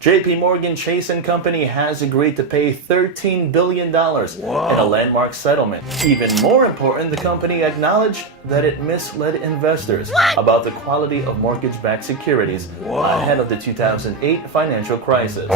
JPMorgan Chase & Company has agreed to pay $13 billion in a landmark settlement. Even more important, the company acknowledged that it misled investors about the quality of mortgage-backed securities ahead of the 2008 financial crisis.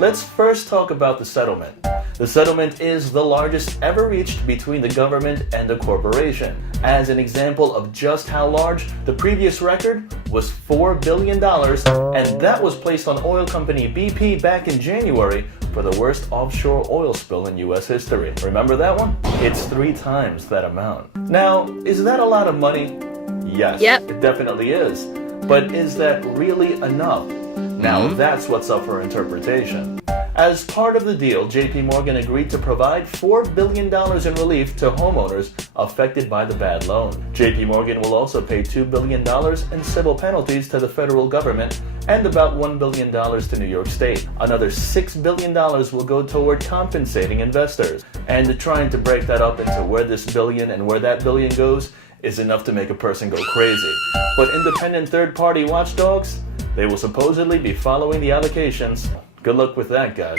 Let's first talk about the settlement. The settlement is the largest ever reached between the government and the corporation. As an example of just how large, the previous record was $4 billion, and that was placed on oil company BP back in January for the worst offshore oil spill in U.S. history. Remember that one? It's 3 times that amount. Now, is that a lot of money? Yes, it definitely is. But is that really enough? Now, that's what's up for interpretation. As part of the deal, JPMorgan agreed to provide $4 billion in relief to homeowners affected by the bad loan. JPMorgan will also pay $2 billion in civil penalties to the federal government and about $1 billion to New York State. Another $6 billion will go toward compensating investors. And trying to break that up into where this billion and where that billion goes is enough to make a person go crazy. But independent third-party watchdogs, they will supposedly be following the allocations. Good luck with that, guys.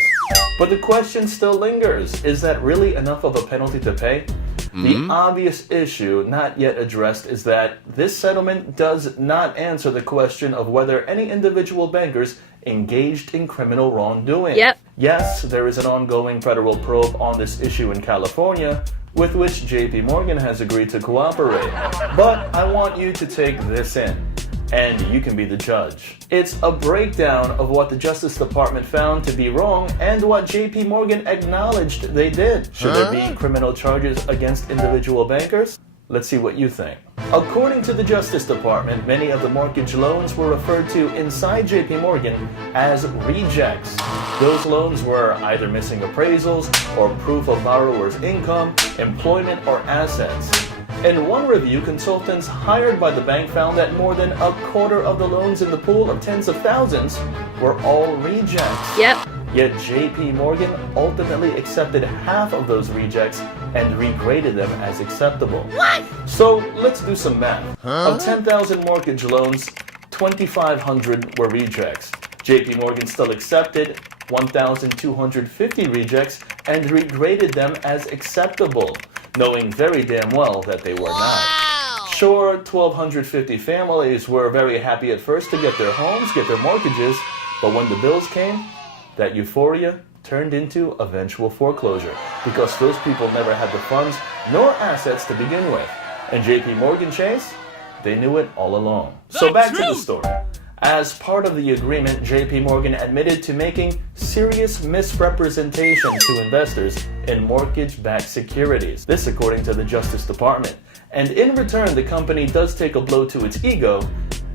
But the question still lingers. Is that really enough of a penalty to pay? The obvious issue not yet addressed is that this settlement does not answer the question of whether any individual bankers engaged in criminal wrongdoing. Yes, there is an ongoing federal probe on this issue in California, with which JPMorgan has agreed to cooperate. But I want you to take this in, and you can be the judge. It's a breakdown of what the Justice Department found to be wrong and what JPMorgan acknowledged they did. Should there be criminal charges against individual bankers? Let's see what you think. According to the Justice Department, many of the mortgage loans were referred to inside JPMorgan as rejects. Those loans were either missing appraisals or proof of borrower's income, employment, or assets. In one review, consultants hired by the bank found that more than a quarter of the loans in the pool of tens of thousands were all rejects. Yet JPMorgan ultimately accepted half of those rejects and regraded them as acceptable. So let's do some math. Of 10,000 mortgage loans, 2,500 were rejects. JPMorgan still accepted 1,250 rejects and regraded them as acceptable, knowing very damn well that they were not. Sure, 1,250 families were very happy at first to get their homes, get their mortgages, but when the bills came, that euphoria turned into eventual foreclosure because those people never had the funds nor assets to begin with. And JPMorgan Chase, they knew it all along. So back to the story. As part of the agreement, JPMorgan admitted to making serious misrepresentation to investors in mortgage-backed securities. This according to the Justice Department. And in return, the company does take a blow to its ego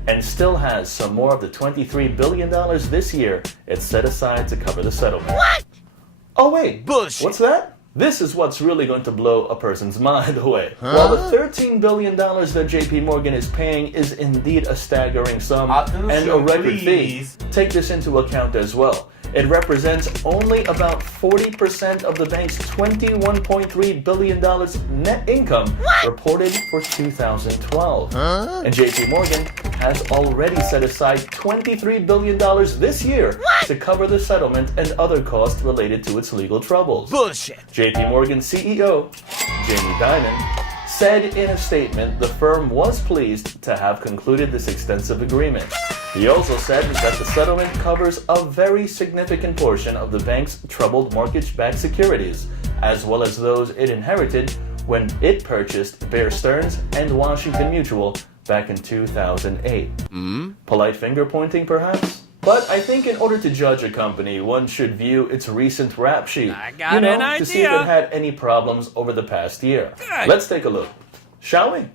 and still has some more of the $23 billion this year it's set aside to cover the settlement. Oh wait, bullshit. What's that? This is what's really going to blow a person's mind away. While the $13 billion that JPMorgan is paying is indeed a staggering sum and a record fee, take this into account as well. It represents only about 40% of the bank's $21.3 billion net income reported for 2012. And JPMorgan has already set aside $23 billion this year to cover the settlement and other costs related to its legal troubles. Bullshit. JPMorgan CEO, Jamie Dimon, said in a statement the firm was pleased to have concluded this extensive agreement. He also said that the settlement covers a very significant portion of the bank's troubled mortgage-backed securities, as well as those it inherited when it purchased Bear Stearns and Washington Mutual back in 2008. Polite finger-pointing, perhaps? But I think in order to judge a company, one should view its recent rap sheet, to see if it had any problems over the past year. Let's take a look, shall we?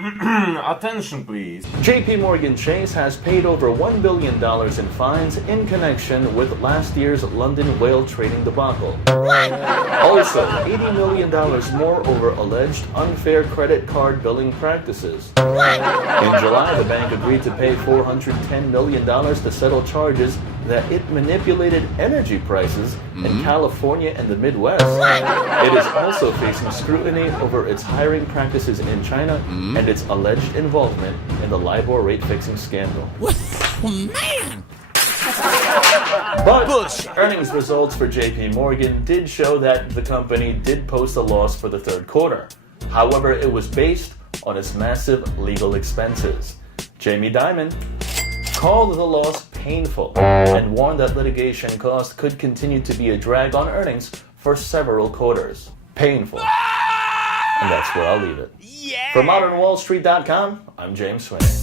Attention, please. JPMorgan Chase has paid over $1 billion in fines in connection with last year's London whale trading debacle. Also, $80 million more over alleged unfair credit card billing practices. In July, the bank agreed to pay $410 million to settle charges that it manipulated energy prices in California and the Midwest. It is also facing scrutiny over its hiring practices in China and its alleged involvement in the LIBOR rate fixing scandal. What? Oh, man! But earnings results for JPMorgan did show that the company did post a loss for the third quarter. However, it was based on its massive legal expenses. Jamie Dimon called the loss painful and warned that litigation costs could continue to be a drag on earnings for several quarters. Painful. And that's where I'll leave it. For ModernWallStreet.com, I'm James Sweeney.